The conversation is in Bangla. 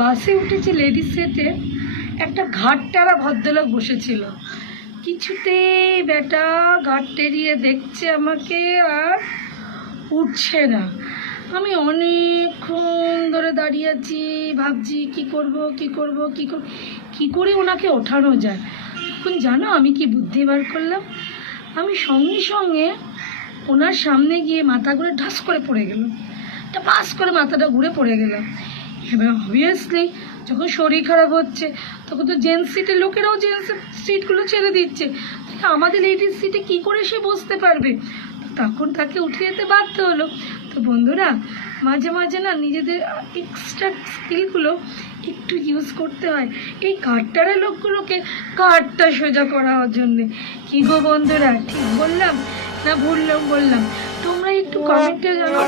বাসে উঠেছি লেডিস সেটে, একটা ঘাটটারা ভদ্রলোক বসেছিল। কিছুতেই বেটা ঘাট টেরিয়ে দেখছে আমাকে আর উঠছে না। আমি অনেকক্ষণ ধরে দাঁড়িয়ে আছি, ভাবছি কি করব কি করে ওনাকে ওঠানো যায়। এখন জানো আমি কি বুদ্ধি বার করলাম? আমি সঙ্গে সঙ্গে ওনার সামনে গিয়ে মাথা ঘুরে ঢাস করে পড়ে গেলাম, পাস করে মাথাটা ঘুরে পড়ে গেলাম। এবার অবভিয়াসলি যখন শরীর খারাপ হচ্ছে তখন তো জেন্টস সিটের লোকেরাও জেন্টস সিটগুলো ছেড়ে দিচ্ছে, আমাদের লেডিস সিটে কি করে সে বসতে পারবে? তখন তাকে উঠে যেতে বাধ্য হলো। তো বন্ধুরা, মাঝে মাঝে না নিজেদের এক্সট্রা স্কিলগুলো একটু ইউজ করতে হয় এই ঘাটটারা লোকগুলোকে ঘাটটা সোজা করার জন্যে। কি গো বন্ধুরা, ঠিক বললাম না ভুললাম বললাম? তোমরা একটু কমেন্টে জানাও।